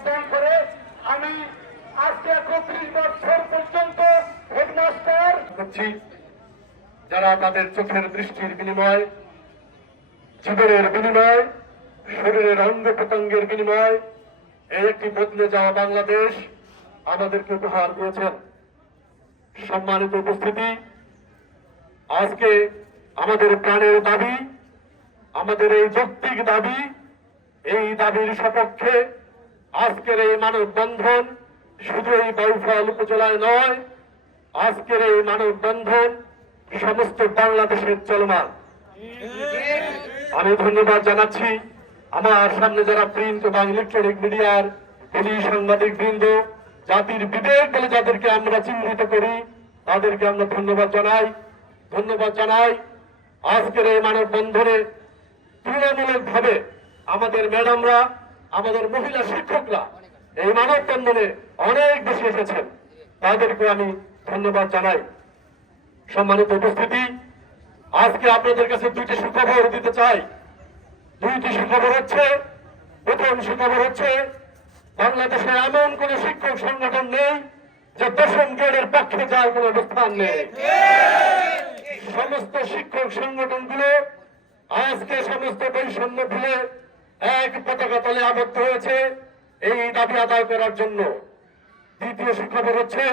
যোগদান করে আমি আজকে একত্রিশ বছর পর্যন্ত হেডমাস্টার করছি। যারা তাদের চোখের দৃষ্টির বিনিময়, জীবনের বিনিময়, শরীরের অঙ্গ প্রত্যঙ্গের বিনিময়, এই একটি বদলে যাওয়া বাংলাদেশ আমাদেরকে উপহার দিয়েছেন। সম্মানিত উপস্থিতি, আজকে আমাদের প্রাণের দাবি, আমাদের এই যৌক্তিক দাবি, এই দাবির সপক্ষে আজকের এই মানববন্ধন শুধু এই বাউফল উপজেলায় নয়, আজকের এই মানববন্ধন সমস্ত বাংলাদেশের চলমান। আমি ধন্যবাদ জানাচ্ছি আমার সামনে যারা প্রিন্ট এবং ইলেকট্রনিক মিডিয়ার বলি সাংবাদিক বৃন্দ, জাতির বিবেক বলে যাদেরকে আমরা চিহ্নিত করি, তাদেরকে আমরা ধন্যবাদ জানাই। ধন্যবাদ জানাই আজকের এই মানববন্ধনে তুলনামূলক ভাবে আমাদের ম্যাডামরা আমাদের মহিলা শিক্ষকরা এই মানববন্ধনে অনেক বেশি এসেছেন। তাদেরকে আমি ধন্যবাদ জানাই। সম্মানিত উপস্থিতি, আজকে আপনাদের কাছে দুইটি সুখবর দিতে চাই। দুইটি সুখবর হচ্ছে, প্রথম সুখবর হচ্ছে, বাংলাদেশে এমন কোন শিক্ষক সংগঠন নেই যে দশম গ্রেডের পক্ষে যাওয়ার কোন অবস্থান নেই। সমস্ত শিক্ষক সংগঠনগুলো আজকে সমস্ত বৈষম্য ভুলে এক পতাকা তলে আবদ্ধ হয়েছে। এই দাবি আদায় করার জন্য দ্বিতীয় সুখবর হচ্ছে।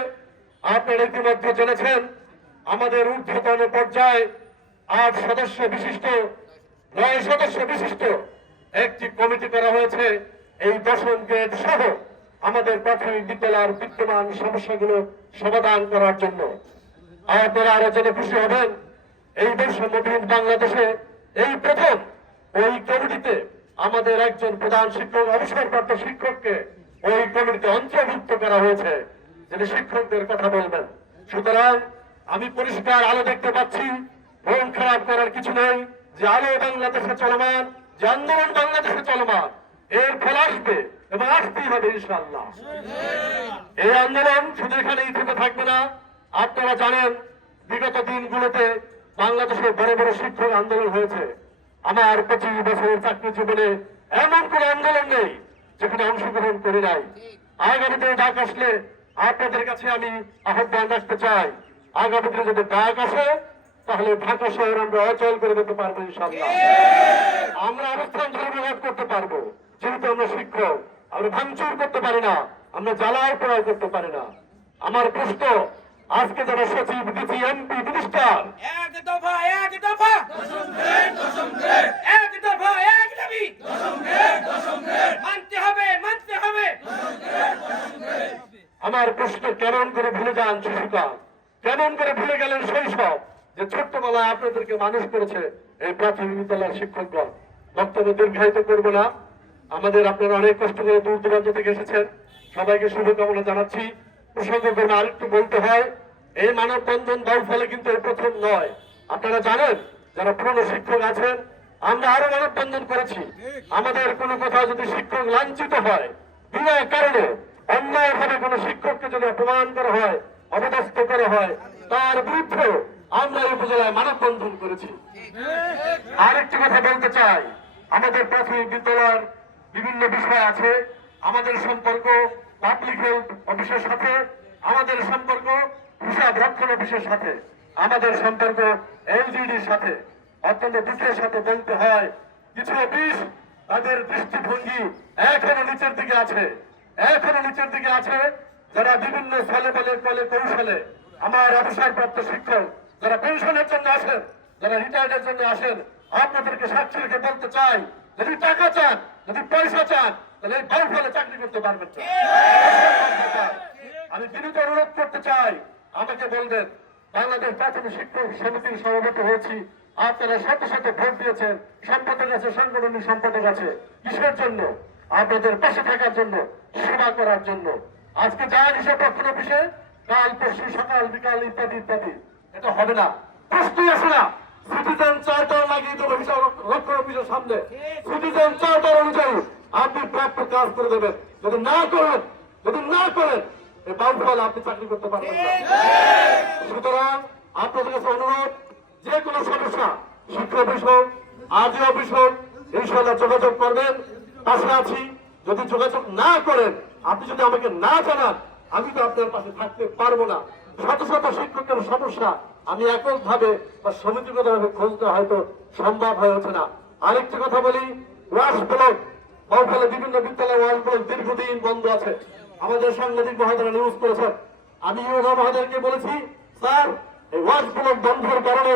আপনারা ইতিমধ্যে জেনেছেন, আমাদের ঊর্ধ্বতন পর্যায়ে আট সদস্য বিশিষ্ট, নয় সদস্য বিশিষ্ট একটি কমিটি করা হয়েছে। এই দশম গ্রেড সহ আমাদের প্রাথমিক বিদ্যালয়ের বিদ্যমান সমস্যাগুলো সমাধান করার জন্য। আপনারা আরও জেনে খুশি হবেন, এই বৈষম্যবিহীন বাংলাদেশে এই প্রথম ওই কমিটিতে আমাদের একজন প্রধান শিক্ষক অবসরপ্রাপ্ত শিক্ষককে ওই কমিটিতে অন্তর্ভুক্ত করা হয়েছে যিনি শিক্ষকদের কথা বলবেন। সুতরাং আমি পরিষ্কার আলো দেখতে পাচ্ছি, মন খারাপ করার কিছু নেই যে আলো বাংলাদেশে চলমান, যে আন্দোলন বাংলাদেশে চলমান, এর ফল আসবে এবং আসতেই হবে ইনশাল্লাহ এই আন্দোলন শুধু এখানেই থেকে থাকবে না, আপনারা জানেন, বিগত দিনগুলোতে বাংলাদেশে বড় বড় শিক্ষক আন্দোলন হয়েছে। আমার পঁচিশ বছরের চাকরি জীবনে এমন কোন আন্দোলন নেই যেখানে অংশগ্রহণ করি নাই। আগামীতে ডাক আসলে আপনাদের কাছে আমি আহ্বান রাখতে চাই। আগামীতে যদি ডাক আসে, তাহলে ঢাকা শহর আমরা অচল করে দিতে পারব আমরা অবস্থান ধর্মঘাট করতে পারব, যেহেতু আমরা শিক্ষক। আমরা ভাঙচুর করতে পারি না, আমরা জ্বালায় প্রয়োগ করতে পারি না। আমার প্রশ্ন, আজকে যারা সচিব, ডিসি, এমপি মিনিস্টার এক দফা এক দফা এক দফা এক দাবি মানতে হবে মানতে হবে আমার প্রশ্ন কেমন করে ভুলে যান শিশুকাল কেমন করে ভুলে শৈশব যে ছোট্টবেলায় আপনাদেরকে মানুষ করেছে এই প্রাথমিক বিদ্যালয়ের শিক্ষকগণ। বক্তব্য দীর্ঘায়িত করব না। আমাদের আপনারা অনেক কষ্ট করে দূর দূরান্ত থেকে এসেছেন। সবাইকে শুভকামনা জানাচ্ছি। প্রসঙ্গ আরেকটু বলতে হয়, এই মানববন্ধন দল ফলে কিন্তু এই প্রথম নয়। আপনারা জানেন, যারা পুরনো শিক্ষক আছেন, আমরা আরও মানববন্ধন করেছি। আমাদের কোনো কোথাও যদি শিক্ষক লাঞ্ছিত হয়, বিনা কারণে অন্যায় ভাবে কোন শিক্ষককে যদি অপমান করা হয়, অপদস্থ করা হয় তার বিরুদ্ধে আমরা উপজেলায় মানববন্ধন করেছি। আরেকটি কথা বলতে চাই, আমাদের প্রাথমিক বিদ্যালয়ের বিভিন্ন বিষয় আছে, আমাদের সম্পর্ক পাবলিক হেলথ অফিসের সাথে, আমাদের সম্পর্ক হিসাব রক্ষণ অফিসের সাথে, আমাদের সম্পর্ক এলজিডির সাথে, অত্যন্ত দুঃখের সাথে বলতে হয়, কিছু অফিস তাদের দৃষ্টিভঙ্গি এখনও নিচের দিকে আছে, এখনও নিচের দিকে আছে, যারা বিভিন্ন ফলে বলে কৌশলে আমার অবসরপ্রাপ্ত শিক্ষক যারা পেনশনের জন্য আসেন, যারা রিটায়ার্ডের জন্য আসেন, আপনাদেরকে সাক্ষী রেখে বলতে চাই। যদি টাকা চান, যদি পয়সা চান, তাহলে এই ফলে চাকরি করতে পারবেন। আমি বিনীত অনুরোধ করতে চাই, আমাকে বলবেন, বাংলাদেশ প্রাথমিক শিক্ষক সমিতির সভাপতি হয়েছি। আপনারা শত শত ভোট দিয়েছেন, সম্পাদক আছে, সাংগঠনিক সম্পাদক আছে। কিসের জন্য? আপনাদের পাশে থাকার জন্য, সেবা করার জন্য। আজকে যান হিসাব রক্ষণ অফিসে কাল পরশু সকাল, বিকাল ইত্যাদি ইত্যাদি। এটা হবে না। প্রশ্নই আসে না। সিটিজেন চার্টার লাগিয়ে দেবো হিসাব রক্ষণ অফিসের সামনে। সিটিজেন চার্টার অনুযায়ী আপনি প্রাপ্য কাজ করে দেবেন। যদি না করেন, যদি না করেন বাউফল আপনি চাকরি করতে পারবেন সুতরাং আপনাদের কাছে অনুরোধ, যে কোনো সমস্যা, শিক্ষা অফিস হোক আজই অফিস হোক ইনশাল্লাহ যোগাযোগ করবেন। পাশে আছি যদি যোগাযোগ না করেন, আপনি যদি আমাকে না জানান আমি তো আপনার পাশে থাকতে পারব না। শত শত শিক্ষকের সমস্যা আমি এককভাবে বা সমিতিগতভাবে খুঁজতে হয়তো সম্ভব হয়ে ওঠে না। আরেকটি কথা বলি, ওয়াশ ব্লক বাউফলে বিভিন্ন বিদ্যালয় ওয়াশ ব্লক দীর্ঘদিন বন্ধ আছে। আমাদের সাংবাদিক মহোদয় নিউজ করেছেন। আমি ইউনো মহোদয়কে বলেছি, স্যার, এই ওয়াশ ব্লক বন্ধের কারণে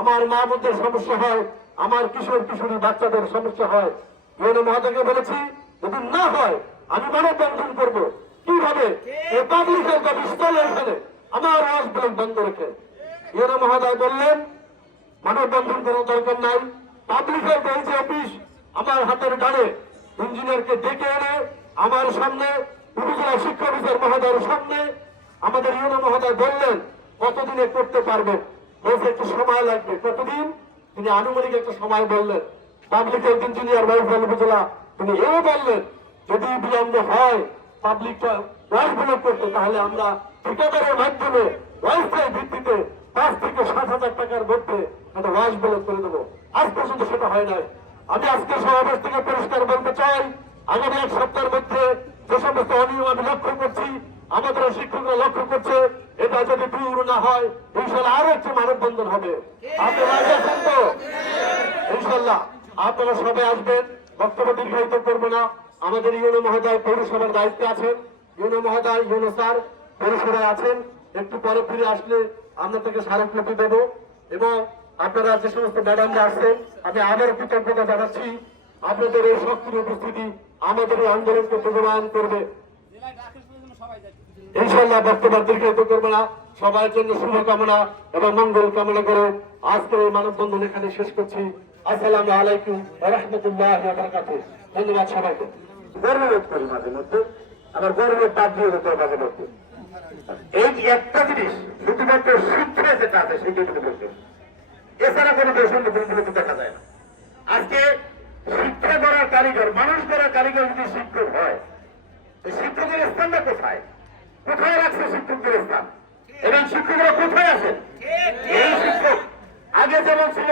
আমার মা বোনদের সমস্যা হয়, আমার কিশোর কিশোরী বাচ্চাদের সমস্যা হয়। ইউনো মহোদয়কে বলেছি, যদি না হয়, আমি মানববন্ধন করব। কীভাবে এই পাবলিক হেলথ অফিস চলে আমার ব্লক বন্ধ রেখে। ইউনো মহোদয় বললেন মানববন্ধন করার দরকার নাই। পাবলিক হেলথ যে অফিস আমার হাতের ডানে ইঞ্জিনিয়ারকে ডেকে এনে আমার সামনে উপজেলা শিক্ষা অফিসার মহোদয়ের সামনে আমাদের ইউনো মহোদয় বললেন কতদিনে করতে পারবেন? বলছে একটু সময় লাগবে। কতদিন? তিনি আনুমানিক একটা সময় বললেন। পাবলিক হেলথ ইঞ্জিনিয়ার মহিফল উপজেলা তিনি এও বললেন যদি বিলম্ব হয় পাবলিকটা ওয়াইস ব্লক করতে তাহলে আমরা ঠিকাদারের মাধ্যমে ওয়াইফাই ভিত্তিতে পাঁচ থেকে সাত হাজার টাকার মধ্যে একটা ওয়াইস ব্লক করে দেবো। আজ পর্যন্ত সেটা হয় নাই। আমি আজকে সমাবেশ থেকে পরিষ্কার বলতে চাই, আগামী এক সপ্তাহের মধ্যে যে সমস্ত অনিয়ম আমি লক্ষ্য করছি আমাদের শিক্ষকরা লক্ষ্য করছে, এটা যদি দূর না হয় ইনশাল্লাহ আরও একটি মানববন্ধন হবে। ইনশাল্লাহ আপনারা সবাই আসবেন, বক্তব্য দীর্ঘায়িত করব না। আমাদের ইউনো মহোদয় পৌরসভার দায়িত্বে আছেন। ইউনো মহোদয়, ইউনো স্যার পৌরসভায় আছেন। একটু পরে ফিরে আসলে আমরা থেকে স্মারকলিপি দেবো এবং আপনারা যে সমস্ত ম্যাডামরা আসছেন আমি আবার কৃতজ্ঞতা জানাচ্ছি। আপনাদের এই শক্তির উপস্থিতি আমাদের এই আন্দোলনকে প্রদান করবে। ইনশাল্লাহ বক্তব্য দীর্ঘায়িত করব না। সবার জন্য শুভকামনা এবং মঙ্গল কামনা করে আজকের এই মানববন্ধন এখানে শেষ করছি। আসসালামু আলাইকুম রহমতুল্লাহ ধন্যবাদ সবাইকে। গর্ববোধ করি মাঝে মধ্যে আমার গর্বের তাপ দিয়ে যেতে মাঝে মধ্যে। এই যে একটা জিনিস, শুধুমাত্র শিক্ষা যেটা আছে সেটা কিন্তু বলতে এছাড়া কোনো কিন্তু দেখা যায় না। আজকে শিক্ষা করার কারিগর, মানুষ করার কারিগর যদি শিক্ষক হয় শিক্ষকের স্থানটা কোথায়? কোথায় রাখছে শিক্ষকদের স্থান? এবং শিক্ষকরা কোথায় আছেন? এই শিক্ষক, আগে যেমন ছিল,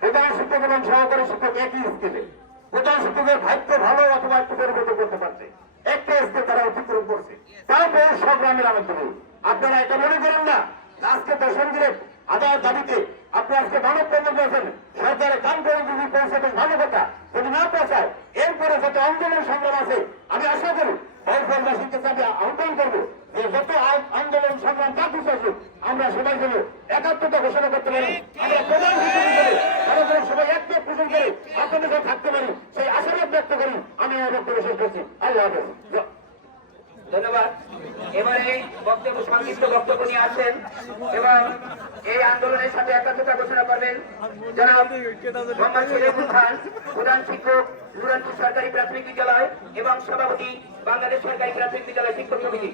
প্রধান শিক্ষক এবং সহকারী শিক্ষক একই স্কেলে। প্রধান শিক্ষকের ভাগ্য ভালো অথবা একটু পরিবর্তন করতে পারছে। একটা স্কেল তারা অতিক্রম করছে। তাও বহু সংগ্রামের মাধ্যমে আপনারা এটা মনে করেন না? আজকে দশমীর আদায়ের দাবিতে আপনি আজকে মানব বন্ধন করেছেন। সরকারের কাম করে যদি পৌঁছাবেন ভালো কথা। যদি না পৌঁছায়, এরপরে যত আন্দোলন সংগ্রাম আছে, আমি আশা করি ভারতবাসীকে আমি আহ্বান করব যে যত আন্দোলন সংগ্রাম তা কিছু আমরা সবাই যেন একাত্মতা ঘোষণা করতে পারি আমরা প্রধান হিসেবে করে আমরা যেন সবাই একমত পোষণ করে আপনাদের সাথে থাকতে পারি সেই আশাবাদ ব্যক্ত করি আমি আমার বক্তব্য শেষ করছি আল্লাহ হাফেজ জ- ধন্যবাদ এবারে বক্তব্য, সংক্ষিপ্ত বক্তব্য নিয়ে আসেন এবং এই আন্দোলনের সাথে একাত্মতা ঘোষণা করবেন জনাব খান, প্রধান শিক্ষক নুরানপুর সরকারি প্রাথমিক বিদ্যালয় এবং সভাপতি বাংলাদেশ সরকারি প্রাথমিক বিদ্যালয় শিক্ষক সমিতি।